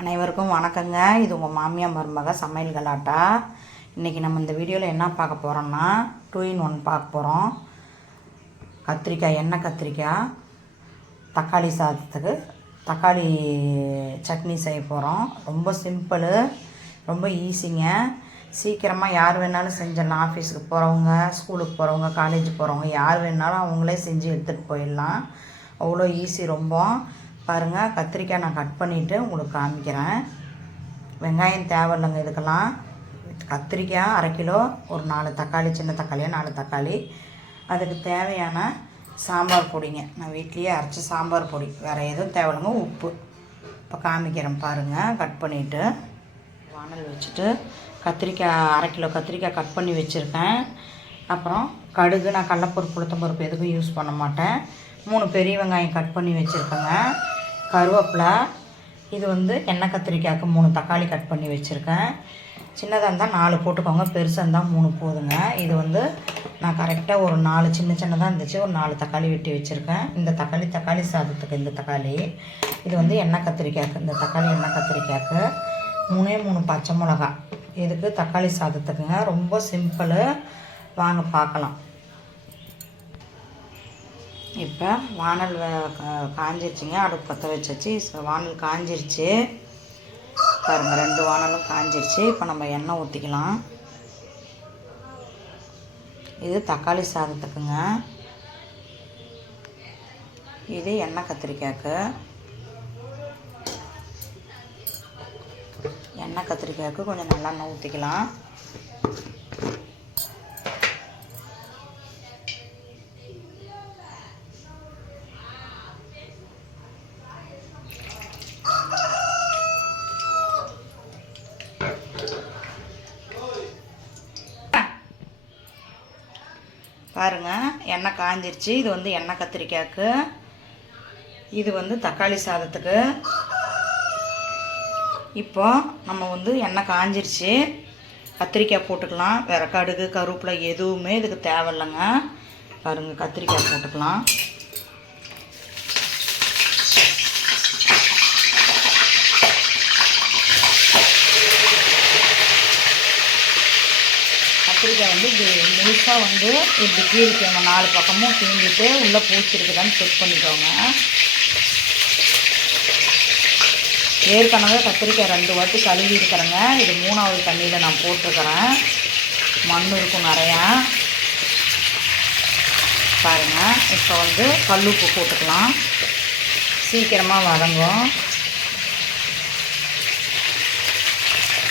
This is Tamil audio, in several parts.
அனைவருக்கும் வணக்கங்க. இது உங்கள் மாமியார் மருமக சமையல் கலாட்டா இன்றைக்கி நம்ம இந்த வீடியோவில் என்ன பார்க்க போகிறோம்னா டூ இன் ஒன் பார்க்க போகிறோம் கத்திரிக்காய் எண்ணெய் கத்திரிக்காய் தக்காளி சாதத்துக்கு தக்காளி சட்னி செய்ய போகிறோம் ரொம்ப சிம்பிளு ரொம்ப ஈஸிங்க சீக்கிரமாக யார் வேணாலும் செஞ்சிடலாம் ஆஃபீஸுக்கு போகிறவங்க ஸ்கூலுக்கு போகிறவங்க காலேஜ் போகிறவங்க யார் வேணாலும் அவங்களே செஞ்சு எடுத்துகிட்டு போயிடலாம். அவ்வளோ ஈஸி ரொம்ப. பாருங்கள் கத்திரிக்காய் நான் கட் பண்ணிவிட்டு உங்களுக்கு காமிக்கிறேன். வெங்காயம் தேவையில்லைங்க இதுக்கெல்லாம். கத்திரிக்காய் அரை கிலோ ஒரு நாலு தக்காளி சின்ன தக்காளியாக நாலு தக்காளி. அதுக்கு தேவையான சாம்பார் பொடிங்க. நான் வீட்லேயே அரைச்ச சாம்பார் பொடி. வேறு எதுவும் தேவையில்லைங்க உப்பு. இப்போ காமிக்கிறேன் பாருங்கள் கட் பண்ணிவிட்டு வானல் வச்சுட்டு கத்திரிக்காய் அரை கிலோ கத்திரிக்காய் கட் பண்ணி வச்சுருக்கேன். அப்புறம் கடுகு நான் கடலப்பருப்பு உளுத்தம்பருப்பு எதுக்கும் யூஸ் பண்ண மாட்டேன். மூணு பெரிய வெங்காயம் கட் பண்ணி வச்சுருக்கேங்க. கருவேப்பிலை. இது வந்து எண்ணெய் கத்திரிக்காய்க்கு மூணு தக்காளி கட் பண்ணி வச்சுருக்கேன். சின்னதாக இருந்தால் நாலு போட்டுக்கோங்க பெருசாக இருந்தால் மூணு போதுங்க. இது வந்து நான் கரெக்டாக ஒரு நாலு சின்ன சின்னதாக இருந்துச்சு ஒரு நாலு தக்காளி வெட்டி வச்சுருக்கேன். இந்த தக்காளி தக்காளி சாதத்துக்கு இந்த தக்காளி. இது வந்து எண்ணெய் கத்திரிக்காய்க்கு இந்த தக்காளி எண்ணெய் கத்திரிக்காய்க்கு மூணே மூணு பச்சை மிளகா இதுக்கு தக்காளி சாதத்துக்குங்க. ரொம்ப சிம்பிளு. வாங்க பார்க்கலாம். இப்போ வானல் காஞ்சிருச்சுங்க. அடுப்பு பற்ற வச்சாச்சு. வானல் காஞ்சிருச்சு. பாருங்கள் ரெண்டு வானலும் காஞ்சிருச்சு. இப்போ நம்ம எண்ணெய் ஊற்றிக்கலாம் இது தக்காளி சாதத்துக்குங்க. இது எண்ணெய் கத்திரிக்காய்க்கு. எண்ணெய் கத்திரிக்காய்க்கு கொஞ்சம் நல்லா எண்ணெய் ஊற்றிக்கலாம் பாருங்க எண்ணெய் காஞ்சிருச்சு. இது வந்து எண்ணெய் கத்திரிக்காய்க்கு. இது வந்து தக்காளி சாதத்துக்கு. இப்போ நம்ம வந்து எண்ணெய் காஞ்சிருச்சு. கத்திரிக்காய் போட்டுக்கலாம். விறக்கடுகு கடுகு கருவேப்பிலை எதுவுமே இதுக்கு தேவையில்லைங்க. பாருங்க கத்திரிக்காய் போட்டுக்கலாம். கத்திரிக்காய் வந்து இப்படி முழுசாக வந்து இப்படி கீழிக்கோங்க நாலு பக்கமும் கீழ்ந்துட்டு உள்ளே பூச்சி இருக்குதான்னு செக் பண்ணிக்கோங்க. ஏற்கனவே கத்திரிக்காய் ரெண்டு வாட்டி கழுவி இருக்கிறேங்க. இது மூணாவது தண்ணியில் நான் போட்டிருக்கிறேன். மண் இருக்கும் நிறையா. பாருங்கள் இப்போ வந்து கல்லுப்பு போட்டுக்கலாம். சீக்கிரமாக வதங்கும்.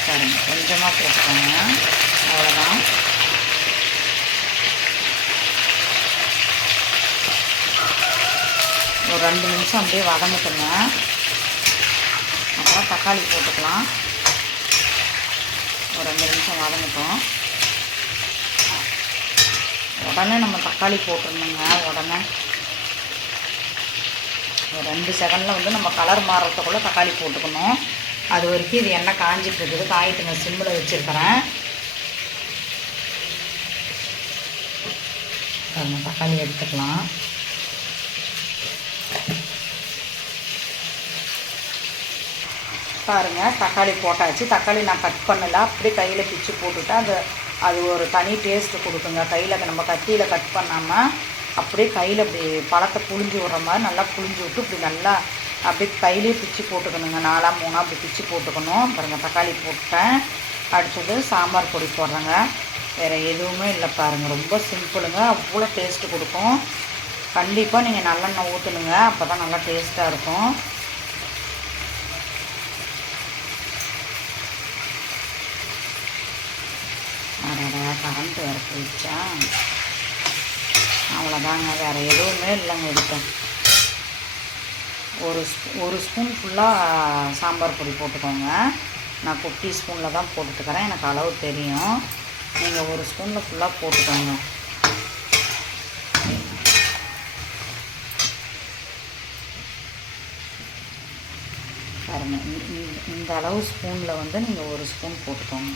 பாருங்கள் கொஞ்சமாக போட்டுக்கோங்க. அவ்வளோதான் ஒரு ரெண்டு நிமிஷம் அப்படியே வதங்கட்டுங்க. அப்புறம் தக்காளி போட்டுக்கலாம். ஒரு ரெண்டு நிமிஷம் வதங்கட்டும். உடனே நம்ம தக்காளி போட்டுருந்தோங்க உடனே. ஒரு ரெண்டு செகண்டில் வந்து நம்ம கலர் மாறுறதுக்குள்ளே தக்காளி போட்டுக்கணும். அது வரைக்கும் இது எண்ணெய் காஞ்சிட்டு இருக்குது. காயிட்டுங்க சிம்மில் வச்சுருக்கிறேன். தக்காளி எடுத்துக்கலாம். பாருங்க தக்காளி போட்டாச்சு. தக்காளி நான் கட் பண்ணல. அப்படியே கையில் பிச்சு போட்டுவிட்டு அது அது ஒரு தனி டேஸ்ட்டு கொடுக்குங்க. கையில் நம்ம கத்தியில் கட் பண்ணாமல் அப்படியே கையில் இப்படி பழத்தை புழிஞ்சு விடுற மாதிரி நல்லா புழிஞ்சு விட்டு இப்படி நல்லா அப்படியே கையிலே பிச்சு போட்டுக்கணுங்க. நாலாம் மூணாக அப்படி பிச்சு போட்டுக்கணும். பாருங்கள் தக்காளி போட்டேன். அடுத்தது சாம்பார் பொடி போடுறேங்க. வேறு எதுவுமே இல்லை பாருங்கள் ரொம்ப சிம்பிளுங்க. அவ்வளோ டேஸ்ட்டு கொடுக்கும். கண்டிப்பாக நீங்கள் நல்லெண்ணெய் ஊற்றணுங்க அப்போ தான் நல்லா டேஸ்ட்டாக இருக்கும். கரண்ட் வேறு போயிடுச்சா அவ்வளோதாங்க வேறு எதுவுமே இல்லைங்க இதுக்கு. ஒரு ஸ்பூ ஒரு ஸ்பூன் ஃபுல்லாக சாம்பார் பொடி போட்டுக்கோங்க. நான் குட்டி ஸ்பூனில் தான் போட்டுக்கிறேன் எனக்கு அளவு தெரியும். நீங்கள் ஒரு ஸ்பூனில் ஃபுல்லாக போட்டுக்கோங்க. பாருங்கள் இந்த- இந்த அளவு ஸ்பூனில் வந்து நீங்கள் ஒரு ஸ்பூன் போட்டுக்கோங்க.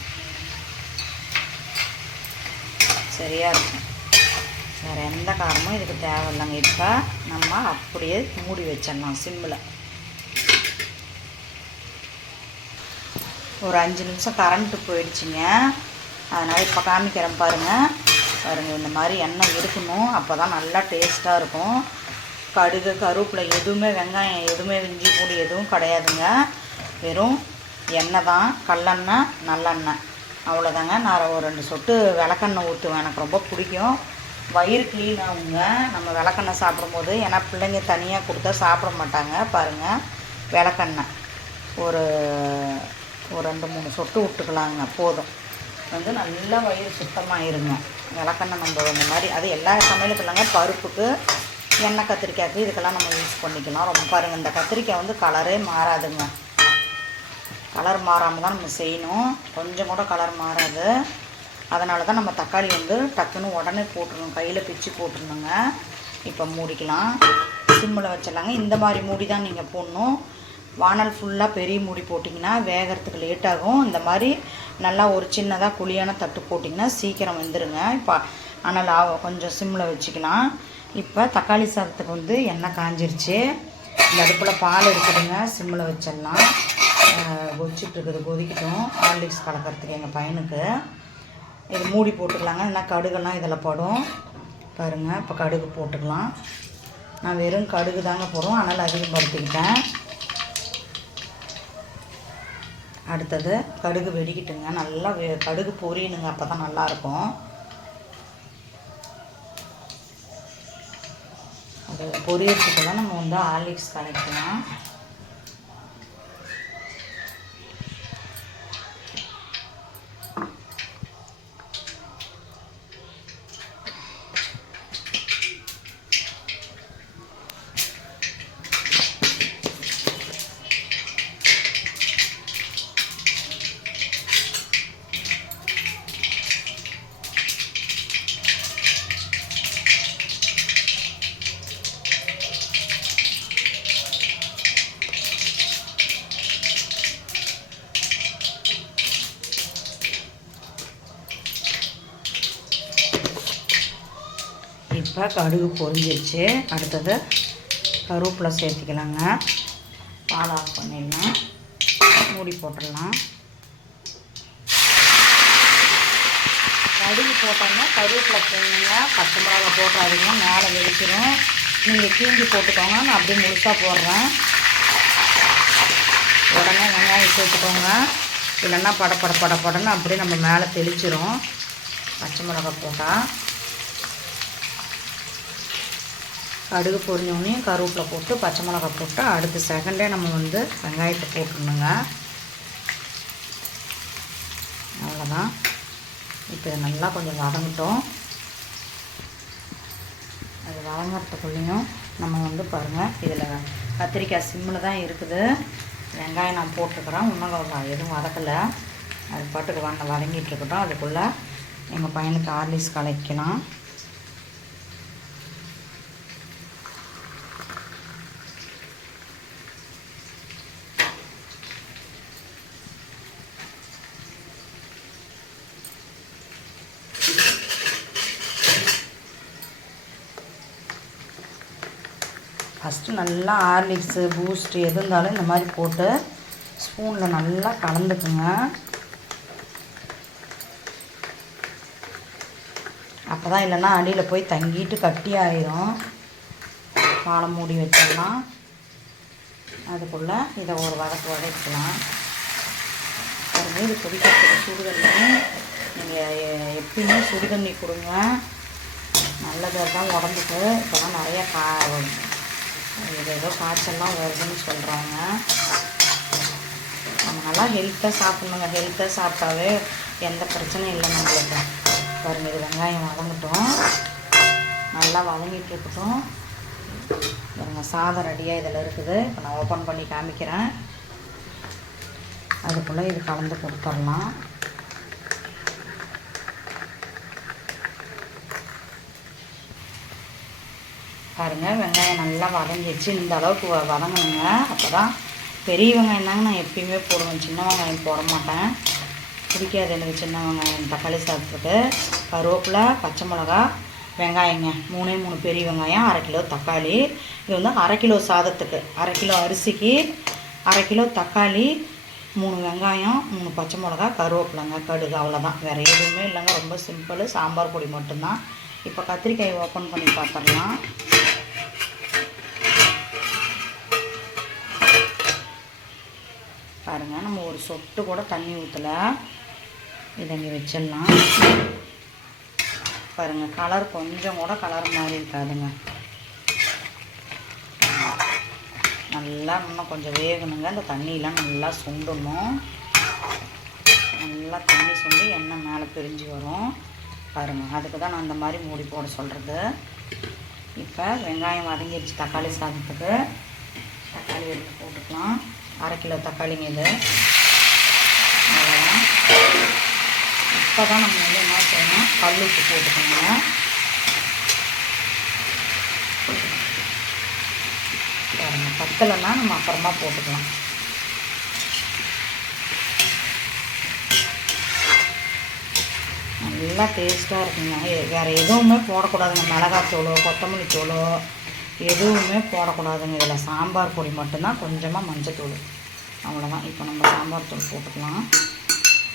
சரியாக இருக்கும். வேறு எந்த காரமும் இதுக்கு தேவையில்லைங்க. இப்போ நம்ம அப்படியே மூடி வச்சிடலாம் சிம்மில் ஒரு அஞ்சு நிமிஷம் கரண்ட்டு போயிடுச்சுங்க. அதனால் இப்போ காமிக்கிறேன் பாருங்கள் பாருங்கள் இந்த மாதிரி எண்ணெய் இருக்கணும். அப்போ தான் நல்லா டேஸ்ட்டாக இருக்கும். கடுகு கருவேப்பிலை எதுவுமே வெங்காயம் எதுவுமே இஞ்சி பூடி எதுவும் கிடையாதுங்க. வெறும் எண்ணெய் தான். கல்லெண்ணெய் நல்லெண்ணெய். அவ்வளோதாங்க நான் ஒரு ரெண்டு சொட்டு விளக்கெண்ணெய் ஊற்றுவேன் எனக்கு ரொம்ப பிடிக்கும். வயிறு க்ளீன் ஆகுங்க. நம்ம விளக்கெண்ணெய் சாப்பிடும்போது ஏன்னா பிள்ளைங்க தனியாக கொடுத்தா சாப்பிட மாட்டாங்க. பாருங்கள் விளக்கெண்ணெய். ஒரு ஒரு ரெண்டு மூணு சொட்டு விட்டுக்கலாங்க. போதும். வந்து நல்லா வயிறு சுத்தமாக இருங்க. விளக்கெண்ணெய் நம்ம இந்த மாதிரி அது எல்லா சமையலுக்கு இல்லைங்க. பருப்புக்கு எண்ணெய் கத்திரிக்காய்க்கு இதுக்கெல்லாம் நம்ம யூஸ் பண்ணிக்கலாம். ரொம்ப பாருங்கள் இந்த கத்திரிக்காய் வந்து கலரே மாறாதுங்க. கலர் மாறாமல் தான் நம்ம செய்யணும். கொஞ்சம் கூட கலர் மாறாது. அதனால தான் நம்ம தக்காளி வந்து டக்குன்னு உடனே போட்டுருணும் கையில் பிச்சு போட்டுருணுங்க இப்போ மூடிக்கலாம். சிம்மில் வச்சிடலாங்க. இந்த மாதிரி மூடி தான் நீங்கள் போடணும். வானல் ஃபுல்லாக பெரிய மூடி போட்டிங்கன்னா வேகிறதுக்கு லேட் ஆகும். இந்த மாதிரி நல்லா ஒரு சின்னதாக குழியான தட்டு போட்டிங்கன்னா சீக்கிரம் வந்துடுங்க இப்போ ஆனால் ஆ கொஞ்சம் சிம்மில் வச்சுக்கலாம். இப்போ தக்காளி சாதத்துக்கு வந்து எண்ணெய் காஞ்சிருச்சு. இந்த அடுப்பில் பால் இருக்குதுங்க. சிம்மில் வச்சிடலாம். இருக்குது கொதிக்கட்டும். ஹார்லிக்ஸ் கலக்கிறதுக்கு எங்கள் பையனுக்கு. இது மூடி போட்டுக்கலாங்க. ஏன்னா கடுகெல்லாம் இதில் படும். பாருங்கள் இப்போ கடுகு போட்டுக்கலாம். நான் வெறும் கடுகு தாங்க போகிறோம் ஆனால் அதிகப்படுத்திக்கிட்டேன். அடுத்தது கடுகு வெடிக்கிட்டுங்க. நல்லா வெ கடுகு பொரியணுங்க. அப்போ தான் நல்லாயிருக்கும். அது பொரியறதுக்குள்ள நம்ம வந்து ஆலிக்ஸ் கலக்கலாம். இப்போ கடுகு பொரிஞ்சிருச்சு. அடுத்தது கருவேப்பிலை சேர்த்துக்கலாங்க. பால் ஆஃப் பண்ணிடலாம். மூடி போட்டுடலாம். கடுகு போட்டோன்னா கருவேப்பிலை போடணுங்க. பச்சை மிளகா போட்டுறாதீங்க. மேலே வெடிச்சிடும் நீங்கள் கீஞ்சி போட்டுக்கோங்க. நான் அப்படியே முழுசாக போடுறேன். உடனே வெங்காயம் சேர்த்துக்கோங்க இல்லைன்னா பட பட பட படன்னு அப்படியே நம்ம மேலே தெளிச்சிரும். பச்சை மிளகா போட்டால் கடுகு பொரிஞ்சோடனே கருவேப்பிலை போட்டு பச்சை மிளகா போட்டு அடுத்த செகண்டே நம்ம வந்து வெங்காயத்தை போட்டுடணுங்க. அவ்வளோதான் இப்போ நல்லா கொஞ்சம் வதங்கட்டும். அது வதங்கிறதுக்குள்ளேயும் நம்ம வந்து பாருங்கள் இதில் கத்திரிக்காய் சிம்மில் தான் இருக்குது. வெங்காயம் நான் போட்டுக்கிறேன் இன்னும் எதுவும் வதக்கலை. அது பாட்டுக்கு வாங்க வதங்கிட்டு இருக்கட்டும். அதுக்குள்ளே எங்கள் பையனுக்கு ஆர்லிஸ் கலைக்கலாம் ஃபஸ்ட்டு நல்லா ஹார்லிக்ஸு பூஸ்ட்டு எது இருந்தாலும் இந்த மாதிரி போட்டு ஸ்பூனில் நல்லா கலந்துக்குங்க. அப்போ தான் இல்லைன்னா அடியில் போய் தங்கிட்டு கட்டி ஆயிரும். பாலை மூடி வச்சிடலாம். அதுக்குள்ளே இதை ஒரு வதக்கு வதக்கலாம். பாருங்க இது கொதிக்கிறதுக்கு சுடுதண்ணி. நீங்கள் எப்பயுமே சுடுதண்ணி கொடுங்க. நல்லது தான் உடம்புக்கு. இப்போலாம் நிறையா கா இது ஏதோ காய்ச்சல்லாம் வருதுன்னு சொல்கிறாங்க நம்ம நல்லா ஹெல்த்தாக சாப்பிட்ணுங்க. ஹெல்த்தாக சாப்பிட்டாவே எந்த பிரச்சனையும் இல்லை நம்மளுக்கு. பாருங்க இது வெங்காயம் வதங்கட்டும். நல்லா வதங்கிட்டு இருக்கட்டும். பாருங்க சாதம் ரெடியாக இதில் இருக்குது. இப்போ நான் ஓப்பன் பண்ணி காமிக்கிறேன். அதுக்குள்ளே இது கலந்து கொடுத்துடலாம். பாருங்கள் வெங்காயம் நல்லா வதங்கிடுச்சு இந்த அளவுக்கு வ வதங்கணுங்க. அப்போ தான் பெரிய வெங்காயம் தாங்க நான் எப்பயுமே போடுவேன். சின்ன வெங்காயம் போட மாட்டேன். பிடிக்காது எனக்கு சின்ன வெங்காயம். தக்காளி சாதத்துக்கு கருவேப்பிலை பச்சை மிளகா வெங்காயங்க. மூணே மூணு பெரிய வெங்காயம் அரை கிலோ தக்காளி. இது வந்து அரை கிலோ சாதத்துக்கு. அரை கிலோ அரிசிக்கு அரை கிலோ தக்காளி மூணு வெங்காயம் மூணு பச்சை மிளகா கருவேப்பிலைங்க கடுகு. அவ்வளோதான் வேறு எதுவுமே இல்லைங்க. ரொம்ப சிம்பிள் சாம்பார் பொடி மட்டும்தான். இப்போ கத்திரிக்காயை ஓப்பன் பண்ணி பார்த்துடலாம். பாருங்கள் நம்ம ஒரு சொட்டு கூட தண்ணி ஊற்றலை இதை இங்கே வச்சிடலாம். பாருங்கள் கலர் கொஞ்சம் கூட கலர் மாதிரி இருக்காதுங்க. நல்லா இன்னும் கொஞ்சம் வேகணுங்க. அந்த தண்ணியெலாம் நல்லா சுண்டணும். நல்லா தண்ணி சுண்டி எண்ணெய் மேலே பிரிஞ்சு வரும். பாருங்கள் அதுக்கு தான் நான் அந்த மாதிரி மூடி போட சொல்கிறது இப்போ வெங்காயம் வதங்கிடுச்சு தக்காளி சாதத்துக்கு. தக்காளி எடுத்து போட்டுக்கலாம். அரை கிலோ தக்காளிங்க இது. அவ்வளோதான் இப்போ தான் நம்ம வந்து என்ன செய்யணும்? கல் உப்பு போட்டுக்கோங்க. பாருங்கள் பத்தலைன்னா நம்ம அப்புறமா போட்டுக்கலாம். நல்லா டேஸ்ட்டாக இருக்குங்க. எ- வேறு எதுவுமே போடக்கூடாதுங்க. மிளகாத்தூளோ கொத்தமல்லி தூளோ. எதுவுமே போடக்கூடாதுங்க. இதில் சாம்பார் பொடி மட்டும்தான். கொஞ்சமாக மஞ்சத்தூள். அவ்வளோதான் இப்போ நம்ம சாம்பார் தூள் போட்டுக்கலாம்.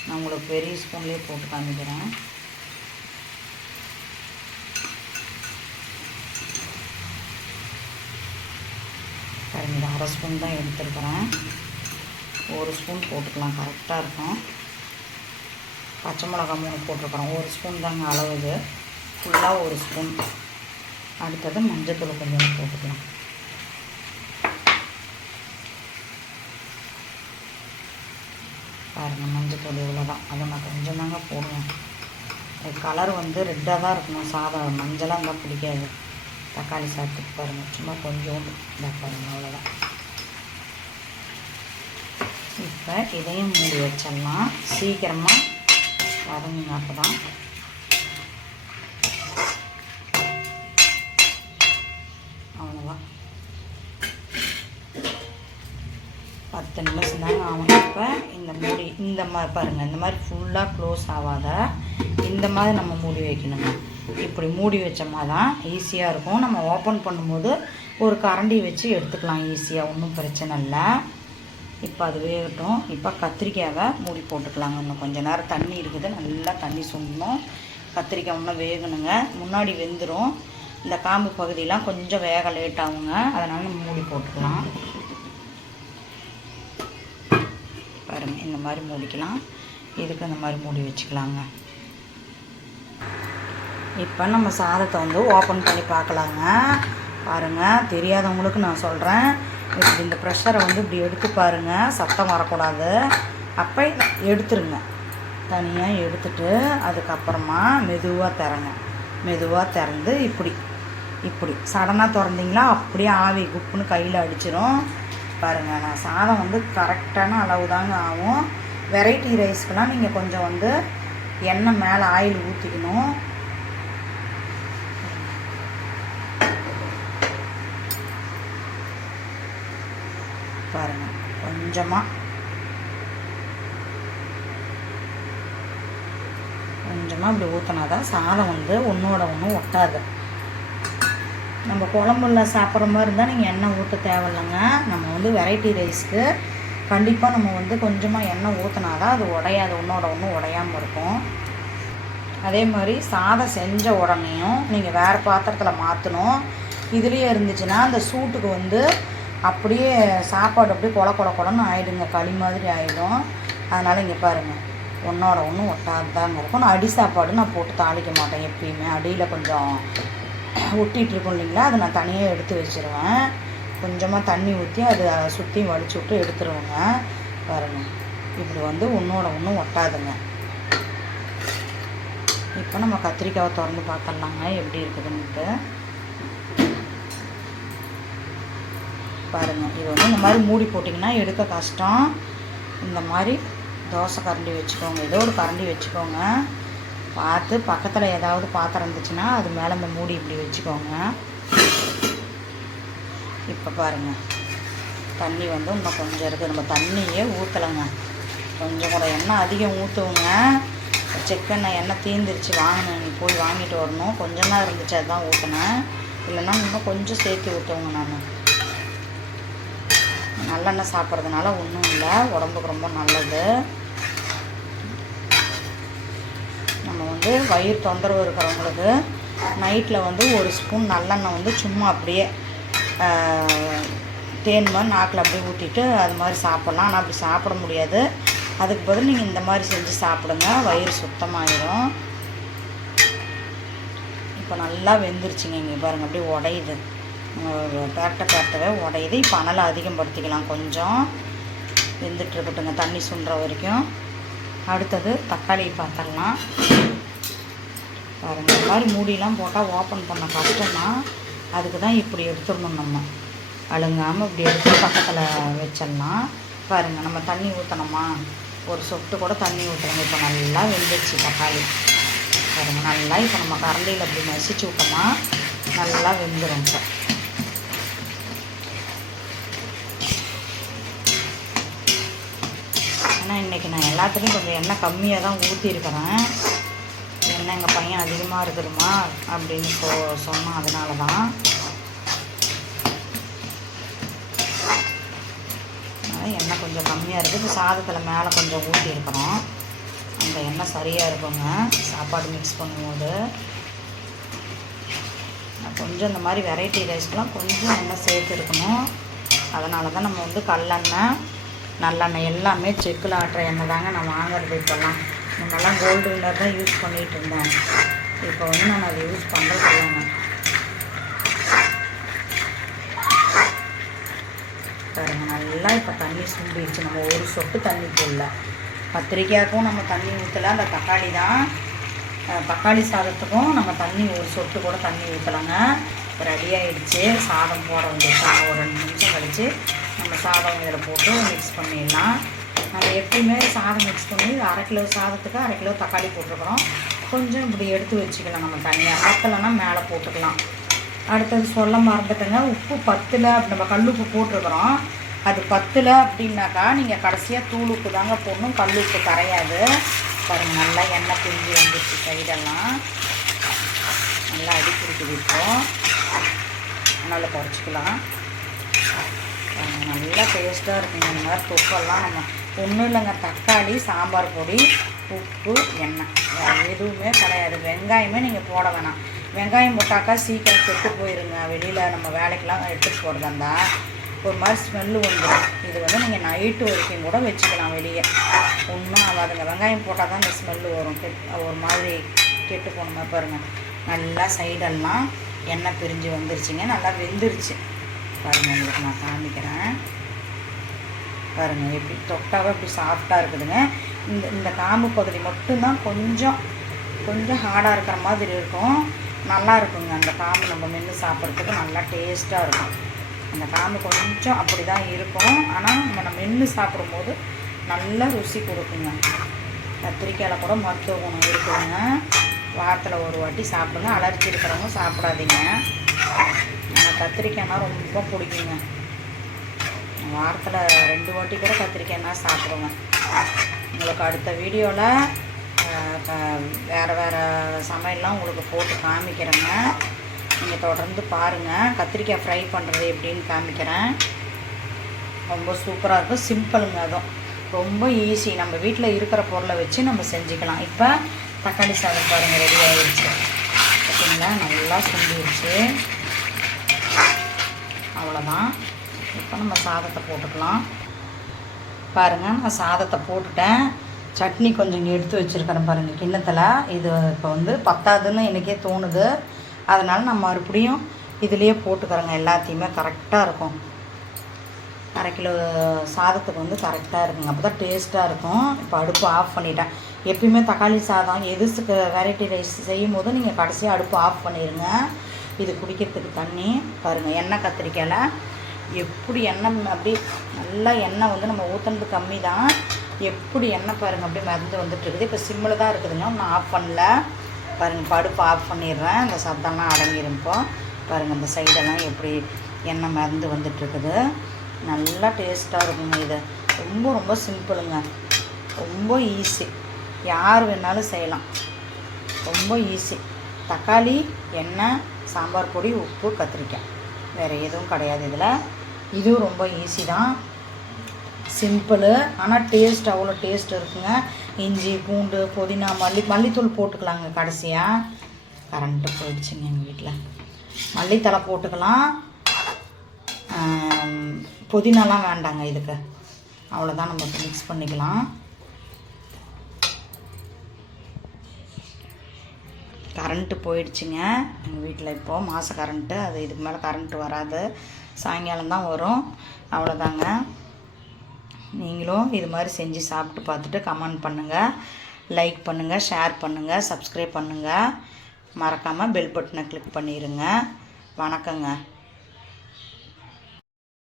நான் உங்களுக்கு பெரிய ஸ்பூன்லேயே போட்டு காமிக்கிறேன். பாருங்க இது அரை ஸ்பூன் தான் எடுத்துருக்குறேன். ஒரு ஸ்பூன் போட்டுக்கலாம். கரெக்டாக இருக்கும். பச்சை மிளகா மூணு போட்டிருக்கிறோம். ஒரு ஸ்பூன் தாங்க அளவு இது. ஃபுல்லாக ஒரு ஸ்பூன். அடுத்தது மஞ்சத்தூள் கொஞ்சம் போட்டுக்கலாம். பாருங்கள் மஞ்சத்தூள் இவ்வளோ தான் அதை நான் கொஞ்சம் தாங்க போடுவேன் கலர் வந்து ரெட்டாக தான் இருக்கணும் சாதம் மஞ்சளாக இருந்தால் பிடிக்காது. தக்காளி சாப்பிட்டு பாருங்கள் சும்மா கொஞ்சோண்டு இந்த பாருங்கள் அவ்வளோதான் இப்போ இதையும் மூடி வச்சிடலாம். சீக்கிரமாக வதங்குங்க அப்போ தான் அவ்வளோதான் பத்து நிமிஷம் தாங்க ஆகும் இப்போ இந்த மூடி இந்த மாதிரி பாருங்கள் இந்த மாதிரி ஃபுல்லாக க்ளோஸ் ஆகாத இந்த மாதிரி நம்ம மூடி வைக்கணுங்க. இப்படி மூடி வச்சோமா தான் ஈஸியாக இருக்கும். நம்ம ஓப்பன் பண்ணும்போது ஒரு கரண்டி வச்சு எடுத்துக்கலாம் ஈஸியாக ஒன்றும் பிரச்சனை இல்லை. இப்போ அது வேகட்டும். இப்போ கத்திரிக்காவை மூடி போட்டுக்கலாங்க இன்னும் கொஞ்ச நேரம். தண்ணி இருக்குது நல்லா தண்ணி சுண்டணும் கத்திரிக்காய் இன்னும் வேகணுங்க. முன்னாடி வெந்துடும் இந்த காம்பு பகுதியெலாம் கொஞ்சம் வேக லேட் ஆகுங்க. அதனால் நம்ம மூடி போட்டுக்கலாம் பாருங்க இந்த மாதிரி மூடிக்கலாம். இதுக்கு இந்த மாதிரி மூடி வச்சுக்கலாங்க. இப்போ நம்ம சாதத்தை வந்து ஓப்பன் பண்ணி பார்க்கலாங்க. பாருங்கள் தெரியாதவங்களுக்கு நான் சொல்கிறேன் இப்படி இந்த ப்ரெஷரை வந்து இப்படி எடுத்து பாருங்கள் சத்தம் வரக்கூடாது. அப்போ எடுத்துருங்க. தனியாக எடுத்துட்டு அதுக்கப்புறமா மெதுவாக திறங்க. மெதுவாக திறந்து இப்படி இப்படி. சடனாக திறந்தீங்களா அப்படியே ஆவி குப்புன்னு கையில் அடிச்சிடும் பாருங்கள் நான் சாதம் வந்து கரெக்டான அளவு தாங்க ஆகும். வெரைட்டி ரைஸ்க்கெலாம் நீங்கள் கொஞ்சம் வந்து எண்ணெய் மேலே ஆயில் ஊற்றிக்கணும் பாருங்கள் கொஞ்சமாக கொஞ்சமாக இப்படி ஊற்றினா தான் சாதம் வந்து ஒன்றோட ஒன்று ஒட்டாது. நம்ம குழம்புல சாப்பிட்ற மாதிரி இருந்தால் நீங்கள் எண்ணெய் ஊற்ற தேவையில்லைங்க. நம்ம வந்து வெரைட்டி ரைஸ்க்கு கண்டிப்பாக நம்ம வந்து கொஞ்சமாக எண்ணெய் ஊற்றினா தான் அது உடையாது. ஒன்றோட ஒன்றும் உடையாமல் இருக்கும். அதே மாதிரி சாதம் செஞ்ச உடனேயும் நீங்கள் வேறு பாத்திரத்தில் மாற்றணும் இதுலேயே இருந்துச்சுன்னா அந்த சூட்டுக்கு வந்து அப்படியே சாப்பாடு அப்படியே கொல கொல கொலன்னு ஆயிடுங்க. களி மாதிரி ஆகிடும் அதனால் இங்கே பாருங்கள் ஒன்றோட ஒன்று ஒட்டாதாங்க இருக்கும். நான் அடி சாப்பாடு நான் போட்டு தாளிக்க மாட்டேன் எப்பயுமே. அடியில் கொஞ்சம் ஒட்டிகிட்ருக்கும் இல்லைங்களா? அதை நான் தனியாக எடுத்து வச்சுருவேன். கொஞ்சமாக தண்ணி ஊற்றி அதை சுற்றி வலிச்சு விட்டு எடுத்துருவேங்க. பாருங்க. இப்படி வந்து ஒன்றோட ஒன்றும் ஒட்டாதுங்க. இப்போ நம்ம கத்திரிக்காவை திறந்து பார்த்துடலாங்க. எப்படி இருக்குதுன்ட்டு. பாருங்கள் இது வந்து இந்த மாதிரி மூடி போட்டிங்கன்னா எடுக்க கஷ்டம். இந்த மாதிரி தோசை கரண்டி வச்சுக்கோங்க. ஏதோ ஒரு கரண்டி வச்சுக்கோங்க. பார்த்து பக்கத்தில் ஏதாவது பாத்திரம் இருந்துச்சுன்னா அது மேலே இந்த மூடி இப்படி வச்சுக்கோங்க. இப்போ பாருங்கள் தண்ணி வந்து இன்னும் கொஞ்சம் இருக்குது நம்ம தண்ணியே ஊற்றலைங்க கொஞ்சம் கூட எண்ணெய் அதிகம் ஊற்றுவோங்க செக்கெண்ணெய் எண்ணெய் தீந்துருச்சு வாங்கினேன் நீ போய் வாங்கிட்டு வரணும். கொஞ்சம் தான் இருந்துச்சு அதுதான் ஊற்றினேன் இல்லைன்னா இன்னும் கொஞ்சம் சேர்த்து ஊற்றுவோங்க நான். நல்லெண்ணெய் சாப்பிட்றதுனால ஒன்றும் இல்லை. உடம்புக்கு ரொம்ப நல்லது. நம்ம வந்து வயிறு தொந்தரவு இருக்கிறவங்களுக்கு நைட்டில் வந்து ஒரு ஸ்பூன் நல்லெண்ணெய் வந்து சும்மா அப்படியே தேன் மாதிரி நாக்கில் அப்படியே ஊற்றிட்டு அது மாதிரி சாப்பிட்லாம். ஆனால் அப்படி சாப்பிட முடியாது. அதுக்கு பதில் நீங்கள் இந்த மாதிரி செஞ்சு சாப்பிடுங்க. வயிறு சுத்தமாயிடும் இப்போ நல்லா வெந்துருச்சுங்க இங்கே பாருங்கள் அப்படியே உடையுது. பேரட்டை பேரட்டவே உடையுது. இப்போ அனலை அதிகப்படுத்திக்கலாம். கொஞ்சம் வெந்துட்டு இருக்கட்டுங்க தண்ணி சுண்டுற வரைக்கும். அடுத்தது தக்காளி பார்த்துடலாம். பாருங்கள் இந்த மாதிரி மூடிலாம் போட்டால் ஓப்பன் பண்ண கஷ்டம்னா அதுக்கு தான் இப்படி எடுத்துடணும் நம்ம. அழுங்காமல் இப்படி எடுத்து பக்கத்தில் வச்சிடலாம். பாருங்கள் நம்ம தண்ணி ஊற்றணுமா ஒரு சொட்டு கூட தண்ணி ஊற்றணும் இப்போ நல்லா வெந்துடுச்சு தக்காளி. பாருங்கள் நல்லா இப்போ நம்ம கரண்டியில் அப்படி நசிச்சு விட்டோமா நல்லா வெந்துடும் இப்போ. ஆனால் இன்றைக்கி நான் எல்லாத்துலேயும் கொஞ்சம் எண்ணெய் கம்மியாக தான் ஊற்றிருக்கிறேன் எண்ணெய் எங்கள் பையன் அதிகமாக இருக்குதுமா அப்படின்னு சொ சொன்னான் அதனால தான் எண்ணெய் கொஞ்சம் கம்மியாக இருக்குது இப்போ சாதத்தில் மேலே கொஞ்சம் ஊற்றிருக்கிறோம் அந்த எண்ணெய் சரியாக இருக்குங்க. சாப்பாடு மிக்ஸ் பண்ணும்போது. கொஞ்சம் இந்த மாதிரி வெரைட்டி ரைஸ்க்கெலாம் கொஞ்சம் எண்ணெய் சேர்த்துருக்கணும் அதனால தான் நம்ம வந்து கல்லெண்ணெய் நல்லெண்ணெய் எல்லாமே செக்கில் ஆட்டுற எண்ணெய் தாங்க நான் வாங்குறது இப்போல்லாம் முன்னெல்லாம் கோல்டு வின்னர் தான் யூஸ் பண்ணிகிட்டு இருந்தேன். இப்போ வந்து நான் அதை யூஸ் பண்ணுறது இல்லைங்க. பாருங்க நல்லா இப்போ தண்ணி சுண்டிடுச்சு நம்ம ஒரு சொட்டு தண்ணி போடல. கத்திரிக்காய்க்கும் நம்ம தண்ணி ஊற்றல அந்த தக்காளி தான் தக்காளி சாதத்துக்கும் நம்ம தண்ணி ஒரு சொட்டு கூட தண்ணி ஊற்றலாங்க ரெடி ஆகிடுச்சு சாதம் போட வேண்டியது ஒரு ரெண்டு நிமிஷம் கழித்து நம்ம சாதம் இதில் போட்டு மிக்ஸ் பண்ணிடலாம். நம்ம எப்பயுமே சாதம் மிக்ஸ் பண்ணி அரை கிலோ சாதத்துக்கு அரை கிலோ தக்காளி போட்டிருக்கிறோம். கொஞ்சம் இப்படி எடுத்து வச்சுக்கலாம் நம்ம தனியாக பத்தலைன்னா மேலே போட்டுக்கலாம். அடுத்தது சொல்ல மறந்துட்டேங்க. உப்பு பத்தில் நம்ம கல்லுப்பு போட்டிருக்கிறோம். அது பத்தில் அப்படின்னாக்கா நீங்கள் கடைசியாக தூள் உப்பு தாங்க போடணும். கல் உப்பு கரையாது. பாருங்க நல்லா எண்ணெய் பிரிஞ்சு வந்துச்சு சைடெல்லாம். நல்லா அடி பிடிக்குது இப்போ. நல்லா குறைச்சிக்கலாம் நல்லா டேஸ்ட்டாக இருக்குங்க இந்த மாதிரி தொப்பெல்லாம் நம்ம ஒன்றும் இல்லைங்க. தக்காளி சாம்பார் பொடி உப்பு எண்ணெய். வேறு எதுவுமே கிடையாது. வெங்காயமே நீங்கள் போட வேணாம். வெங்காயம் போட்டாக்கா சீக்கிரம் கெட்டு போயிருங்க. வெளியில் நம்ம வேலைக்கெல்லாம் எடுத்துகிட்டு போகிறதா இருந்தால் ஒரு மாதிரி ஸ்மெல்லு வந்துடும் இது வந்து நீங்கள் நைட்டு வரைக்கும் கூட வச்சுக்கலாம் வெளியே. ஒன்றும் ஆகாதுங்க. வெங்காயம் போட்டால் தான் இந்த ஸ்மெல்லு வரும். கெட் ஒரு மாதிரி கெட்டு போன மாதிரி பாருங்கள் நல்லா சைடெல்லாம் எண்ணெய் பிரிஞ்சு வந்துருச்சுங்க. நல்லா வெந்துருச்சு. பாருங்கள் உங்களுக்கு நான் காமிக்கிறேன். பாருங்கள் எப்படி தொட்டாவே இப்படி சாஃப்டாக இருக்குதுங்க. இந்த இந்த காம்பு பகுதி மட்டும்தான் கொஞ்சம் கொஞ்சம் ஹார்டாக இருக்கிற மாதிரி இருக்கும். நல்லா இருக்குங்க அந்த காம்பு நம்ம மென்று சாப்பிட்றதுக்கு நல்லா டேஸ்ட்டாக இருக்கும். அந்த காம்பு கொஞ்சம் அப்படி தான் இருக்கும். ஆனால் நம்ம நம்ம மென்று சாப்பிடும்போது நல்ல ருசி கொடுக்குங்க. கத்திரிக்காயில் கூட மருத்துவ குணம் இருக்குதுங்க. வாரத்தில் ஒரு வாட்டி சாப்பிடுங்க. அலர்ஜி இருக்கிறவங்க சாப்பிடாதீங்க. கத்திரிக்காய்னா ரொம்ப பிடிக்குங்க. வாரத்தில் ரெண்டு வாட்டி கூட கத்திரிக்காய்னா சாப்பிடுவேன். உங்களுக்கு அடுத்த வீடியோவில் வேறு வேறு சமையல்லாம் உங்களுக்கு போட்டு காமிக்கிறேங்க. நீங்கள் தொடர்ந்து பாருங்கள் கத்திரிக்காய் ஃப்ரை பண்ணுறது எப்படின்னு காமிக்கிறேன். ரொம்ப சூப்பராக இருக்கும். சிம்பிளுங்க அதுவும் ரொம்ப ஈஸி நம்ம வீட்டில் இருக்கிற பொருளை வச்சு நம்ம செஞ்சுக்கலாம். இப்போ தக்காளி சாதம் பாருங்கள் ரெடி ஆகிடுச்சு பார்த்தீங்களா நல்லா செஞ்சிருச்சு அவ்வளோதான் இப்போ நம்ம சாதத்தை போட்டுக்கலாம். பாருங்கள் நான் சாதத்தை போட்டுட்டேன். சட்னி கொஞ்சம் இங்கே எடுத்து வச்சுருக்கிறேன் பாருங்கள் கிண்ணத்தில். இது இப்போ வந்து பத்தாதுன்னு எனக்கே தோணுது. அதனால் நான் மறுபடியும் இதுலேயே போட்டுக்கிறேங்க எல்லாத்தையுமே கரெக்டாக இருக்கும். அரை கிலோ சாதத்துக்கு வந்து கரெக்டாக இருக்குங்க. அப்போ தான் டேஸ்ட்டாக இருக்கும். இப்போ அடுப்பு ஆஃப் பண்ணிட்டேன். எப்பயுமே தக்காளி சாதம் எதுக்கு வெரைட்டி ரைஸ் செய்யும் போது நீங்கள் கடைசியாக அடுப்பு ஆஃப் பண்ணிடுங்க இது குடிக்கிறதுக்கு தண்ணி பாருங்கள் எண்ணெய் கத்திரிக்காயில். எப்படி எண்ணெய் அப்படி நல்லா எண்ணெய் வந்து நம்ம ஊற்றுனது கம்மி தான் எப்படி எண்ணெய் பாருங்கள் அப்படியே மறந்து வந்துட்டு இருக்குது இப்போ சிம்மில் தான் இருக்குதுங்க. நான் ஆஃப் பண்ணல. பாருங்கள் படுப்பு ஆஃப் பண்ணிடுறேன். இந்த சத்தம்லாம் அடங்கிரும் இப்போ. பாருங்கள் இந்த சைடெல்லாம் எப்படி எண்ணெய் மறந்து வந்துட்டுருக்குது. நல்லா டேஸ்ட்டாக இருக்குங்க இது. ரொம்ப ரொம்ப சிம்பிளுங்க ரொம்ப ஈஸி யார் வேணாலும் செய்யலாம். ரொம்ப ஈஸி தக்காளி எண்ணெய் சாம்பார் பொடி உப்பு கத்திரிக்காய். வேறு எதுவும் கிடையாது இதில். இதுவும் ரொம்ப ஈஸி தான். சிம்பிளு ஆனால் டேஸ்ட் அவ்வளோ டேஸ்ட் இருக்குங்க. இஞ்சி பூண்டு புதினா மல்லி மல்லித்தூள் போட்டுக்கலாங்க கடைசியாக கரண்ட்டு போயிடுச்சுங்க எங்கள் வீட்டில் மல்லித்தலை போட்டுக்கலாம். புதினாலாம் வேண்டாங்க இதுக்கு. அவ்வளோதான் நம்ம மிக்ஸ் பண்ணிக்கலாம். கரண்ட்டு போயிடுச்சுங்க. எங்கள் வீட்டில் இப்போது மாத கரண்ட்டு அது இதுக்கு மேலே கரண்ட்டு வராது. சாயங்காலம் தான் வரும். அவ்வளோதாங்க நீங்களும் இது மாதிரி செஞ்சு சாப்பிட்டு பார்த்துட்டு கமெண்ட் பண்ணுங்கள் லைக் பண்ணுங்கள் ஷேர் பண்ணுங்கள் சப்ஸ்கிரைப் பண்ணுங்கள் மறக்காமல் பெல் பட்டனை கிளிக் பண்ணிடுங்க வணக்கங்க.